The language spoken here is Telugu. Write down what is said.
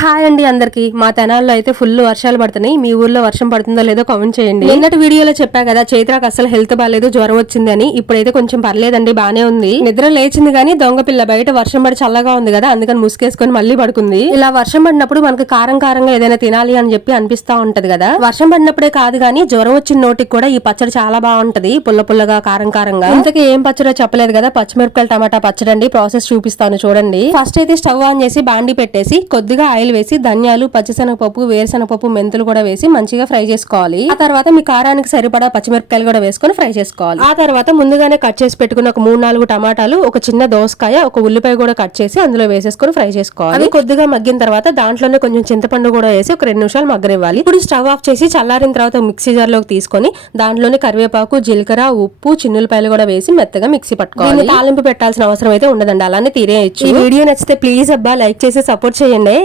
హాయ్ అండి అందరికి. మా తెనాల్లో అయితే ఫుల్ వర్షాలు పడుతున్నాయి. మీ ఊర్లో వర్షం పడుతుందో లేదో కామెంట్ చేయండి. నిన్నటి వీడియోలో చెప్పా కదా చైత్రకు అసలు హెల్త్ బాగాలేదు జ్వరం వచ్చింది అని. ఇప్పుడైతే కొంచెం పర్లేదండి బానే ఉంది. నిద్ర లేచింది కానీ దొంగ పిల్ల బయట వర్షం పడి చల్లగా ఉంది కదా అందుకని ముసుకేసుకొని మళ్ళీ పడుకుంది. ఇలా వర్షం పడినప్పుడు మనకి కారం కారంగా ఏదైనా తినాలి అని చెప్పి అనిపిస్తా ఉంటది కదా. వర్షం పడినప్పుడే కాదు కానీ జ్వరం వచ్చిన నోటికి కూడా ఈ పచ్చడి చాలా బాగుంటది పుల్ల పుల్లగా కారం కారంగా. ఇంతకీ ఏం పచ్చడో చెప్పలేదు కదా పచ్చిమిరపకాయలు టమాటా పచ్చడి అండి ప్రాసెస్ చూపిస్తాను చూడండి. ఫస్ట్ అయితే స్టవ్ ఆన్ చేసి బాండి పెట్టేసి కొద్దిగా ఆయిల్ వేసి ధనియాలు పచ్చిశనగపప్పు వేరుశనగపప్పు మెంతులు కూడా వేసి మంచిగా ఫ్రై చేసుకోవాలి. ఆ తర్వాత మీ కారానికి సరిపడా పచ్చిమిరపకాయలు కూడా వేసుకొని ఫ్రై చేసుకోవాలి. ఆ తర్వాత ముందుగానే కట్ చేసి పెట్టుకున్న ఒక మూడు నాలుగు టమాటాలు ఒక చిన్న దోసకాయ ఒక ఉల్లిపాయ కూడా కట్ చేసి అందులో వేసేసుకొని ఫ్రై చేసుకోవాలి. అవి కొద్దిగా మగ్గిన తర్వాత దాంట్లోనే కొంచెం చింతపండు కూడా వేసి ఒక రెండు నిమిషాలు మగ్గనివ్వాలి. ఇప్పుడు స్టవ్ ఆఫ్ చేసి చల్లారిన తర్వాత మిక్సీ జార్లోకి తీసుకొని దాంట్లోనే కరివేపాకు జీలకర్ర ఉప్పు చిన్నులపాయలు కూడా వేసి మెత్తగా మిక్సీ పట్టుకోవాలి. తాలింపు పెట్టాల్సిన అవసరం అయితే ఉండదండి. అలానే తీరేయచ్చు. ఈ వీడియో నచ్చితే ప్లీజ్ అబ్బా లైక్ చేసి సపోర్ట్ చేయండి.